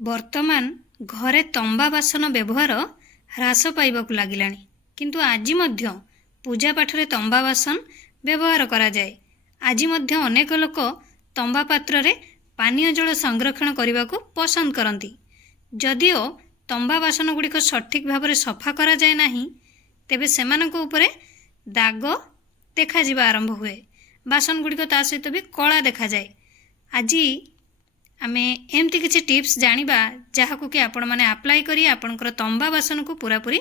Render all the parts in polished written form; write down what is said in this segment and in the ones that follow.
ବର୍ତ୍ତମାନ ଘରେ ତମ୍ବା ବାସନ ବ୍ୟବହାର ହ୍ରାସ ପାଇବାକୁ ଲାଗିଲାଣି, କିନ୍ତୁ ଆଜି ମଧ୍ୟ ପୂଜା ପାଠରେ ତମ୍ବା ବାସନ ବ୍ୟବହାର କରାଯାଏ। ଆଜି ମଧ୍ୟ ଅନେକ ଲୋକ ତମ୍ବା ପାତ୍ରରେ ପାନୀୟ ଜଳ ସଂରକ୍ଷଣ କରିବାକୁ ପସନ୍ଦ କରନ୍ତି। ଯଦିଓ ତମ୍ବା ବାସନ ଗୁଡ଼ିକ ସଠିକ୍ ଭାବରେ ସଫା କରାଯାଏ ନାହିଁ, ତେବେ ସେମାନଙ୍କ ଉପରେ ଦାଗ ଦେଖାଯିବା ଆରମ୍ଭ ହୁଏ। ବାସନ ଗୁଡ଼ିକ ତା ସହିତ ବି କଳା ଦେଖାଯାଏ। ଆଜି आमे एमती किसी टिप्स जानिबा जहाकु कि आपण माने अप्लाई करी आपनकर तंबा बासन को पूरा पूरी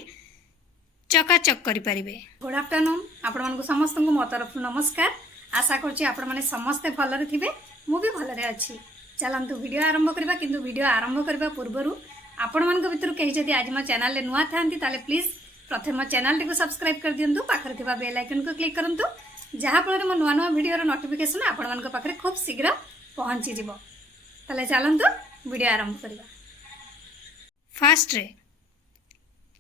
चकाचक करि परिबे। गुड आफ्टरनून आपण मानकु समस्त को मो तरफ नमस्कार। आशा करछि आपण माने समस्त भलरे थिबे, मु भी भलरे अछि। चलंतु वीडियो आरंभ करबा, किंतु वीडियो आरंभ करबा पूर्वरु आपण मानक भितर केहि जदि आज मो चैनल ले नुआ थांती ताले प्लीज प्रथम मो चैनल को सब्सक्राइब कर दियंतु, पाखर थिबा बेल आइकन को क्लिक करंतु, जहा फଳରେ मो नुआ नुआ वीडियो रो नोटिफिकेशन आपण मानक पाखरे खूब शीघ्र पहुंची जिवो। ताले चलंतु वीडियो आरंभ करबा। फास्ट रे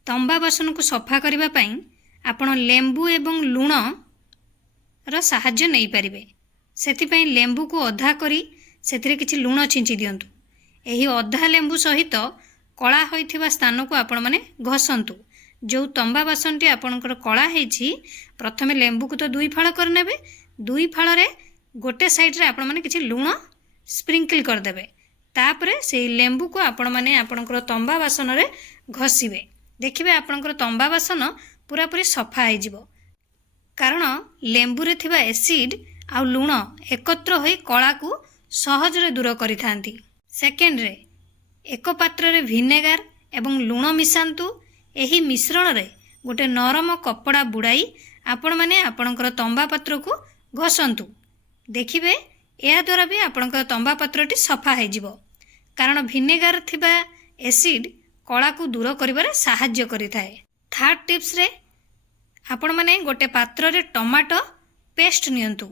तंबा बासन को सफा करबा पई आपण लेंबू एवं लूण रो सहाय्य नै परिबे। सेति पई लेंबू को अधा करी सेतिरे किछि लूण छिंची दियंतु। एही अधा लेंबू सहित कळा होइथिबा स्थान को आपण माने घसंतु। जो तंबा बासनटी आपणकर कळा हेछि, प्रथमे लेंबू को तो दुई फाळ कर नेबे, दुई फाळ रे गोटे साइड रे आपण माने किछि लूण स्प्रिंकल कर देबे। तापरे से लेंबू को आपण माने आपणकर तंबा बासन रे घसीबे। देखिबे आपणकर तंबा बासन पूरा पूरी सफा हो जिवो, कारण लेंबू रे थिबा एसिड आ लूण एकत्र होई कळा को सहज रे दूर करिथांती। सेकेंड रे एक पात्र रे विनेगार एवं लूण मिसांतु। एही मिश्रण रे गोटे नरम कपड़ा बुड़ाई आपण माने आपणकर तंबा पात्र को घसंतु। देखिबे या द्वारा भी आपणकर तंबा पात्रटी सफा हो जिवो, कारण विनेगार थिबा एसिड कला को दूर करिबारे सहाय्य करिथाए। थर्ड टिप्स रे आपण माने गोटे पात्र रे टमाटो पेस्ट नियंतु,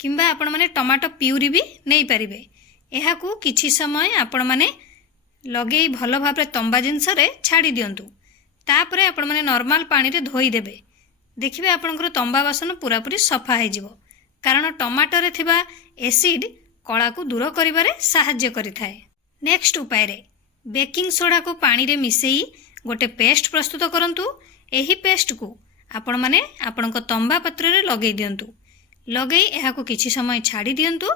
किंबा आपण माने टमाटो प्यूरी भी नै परिबे। एहा को किछि समय आपण माने लगेई भलो भाबरे तंबा जिंस रे छाडी दियंतु। तापरे आपण माने नॉर्मल पानी रे धोई देबे। देखिबे आपणकर तंबा बासन पूरा पूरी सफा हो जिवो, कारण टमाटो रे थिबा एसिड कला को दूर करिबारे सहाय्य करिथाए। नेक्स्ट उपाय रे बेकिंग सोडा को पानी रे मिसेई गोटे पेस्ट प्रस्तुत करंतु। एही पेस्ट को आपण माने आपणक तंबा पात्र रे लगेई दियंतु। लगेई एहा को किछि समय छाडी दियंतु,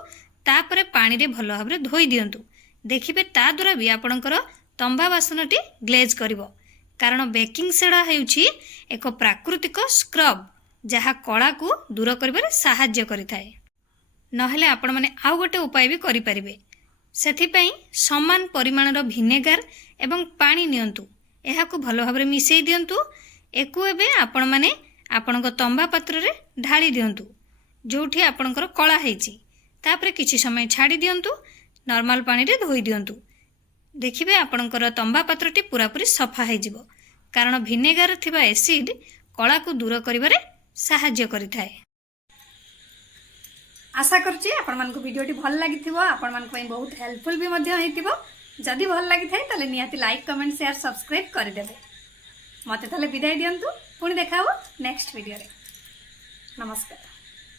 तापरे पानी रे भलो भाबरे धोई दियंतु। देखिबे ता द्वारा भी आपणकर तंबा बासनटी ग्लेज करिवो, कारण बेकिंग सोडा हेउछि एक प्राकृतिक स्क्रब जहा कला को दूर करिबारे सहाय्य करिथाए। नहले आपण माने आउ गोटे उपाय भी करि परिबे। सेथिपई समान परिमाण रो विनेगार एवं पानी नियंतु। एहा को भलो भाबरे मिसेई दियंतु। एकु एबे आपण माने आपणक तंबा पात्र रे ढाली दियंतु, जोठी आपणकर कला हेछि। तापरे किछि समय छाडी दियंतु, नॉर्मल पानी रे धोई दियंतु। देखिबे आपणकर तंबा पात्रटी पूरा पूरी सफा हो जिवो, कारण विनेगार थिबा एसिड कला को दूर करिबारे सहाय्य करिथाए। आशा करछि आपण मानकु वीडियोटी भल लागिथिबो, आपण मानक पई बहुत हेल्पफुल भी मध्ये हेतिबो। जदि भल लागिथाय ताले निहाती लाइक कमेंट शेयर सब्सक्राइब कर देबे। मते ताले विदाय दियंतु, पुणी देखाबो नेक्स्ट वीडियो रे। नमस्कार।